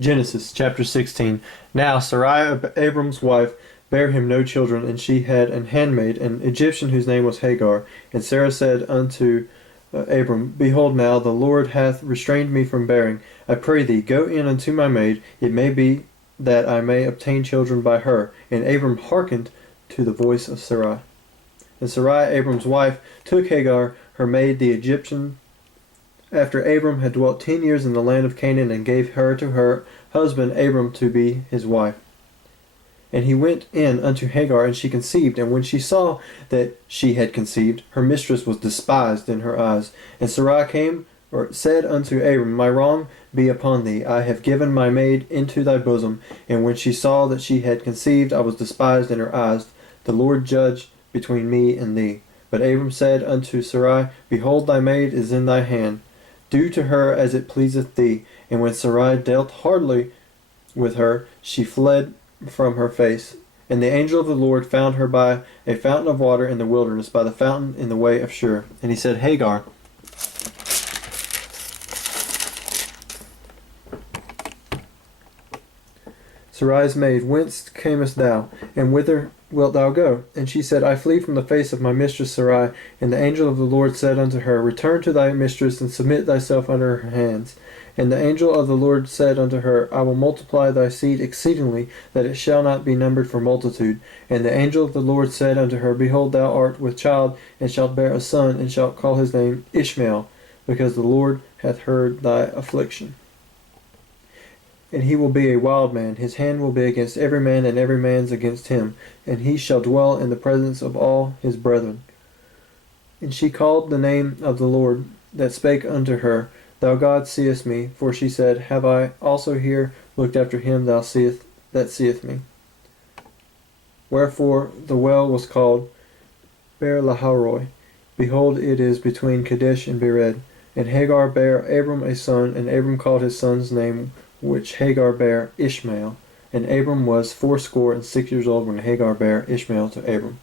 Genesis chapter 16. Now Sarai, Abram's wife, bare him no children, and she had an handmaid, an Egyptian, whose name was Hagar. And Sarah said unto Abram, Behold, now the Lord hath restrained me from bearing. I pray thee, go in unto my maid. It may be that I may obtain children by her. And Abram hearkened to the voice of Sarai. And Sarai, Abram's wife, took Hagar, her maid, the Egyptian, after Abram had dwelt 10 years in the land of Canaan, and gave her to her husband Abram to be his wife. And he went in unto Hagar, and she conceived. And when she saw that she had conceived, her mistress was despised in her eyes. And Sarai said unto Abram, My wrong be upon thee. I have given my maid into thy bosom. And when she saw that she had conceived, I was despised in her eyes. The Lord judge between me and thee. But Abram said unto Sarai, Behold, thy maid is in thy hand. Do to her as it pleaseth thee. And when Sarai dealt hardly with her, she fled from her face. And the angel of the Lord found her by a fountain of water in the wilderness, by the fountain in the way of Shur. And he said, Hagar, Sarai's maid, whence camest thou, and whither wilt thou go? And she said, I flee from the face of my mistress Sarai. And the angel of the Lord said unto her, Return to thy mistress, and submit thyself under her hands. And the angel of the Lord said unto her, I will multiply thy seed exceedingly, that it shall not be numbered for multitude. And the angel of the Lord said unto her, Behold, thou art with child, and shalt bear a son, and shalt call his name Ishmael, because the Lord hath heard thy affliction. And he will be a wild man, his hand will be against every man, and every man's against him, and he shall dwell in the presence of all his brethren. And she called the name of the Lord that spake unto her, Thou God seest me, for she said, Have I also here looked after him that seeth me? Wherefore the well was called Beer Lahairoi. Behold, it is between Kadesh and Bered. And Hagar bare Abram a son, and Abram called his son's name, which Hagar bare, Ishmael. And Abram was 86 years old when Hagar bare Ishmael to Abram.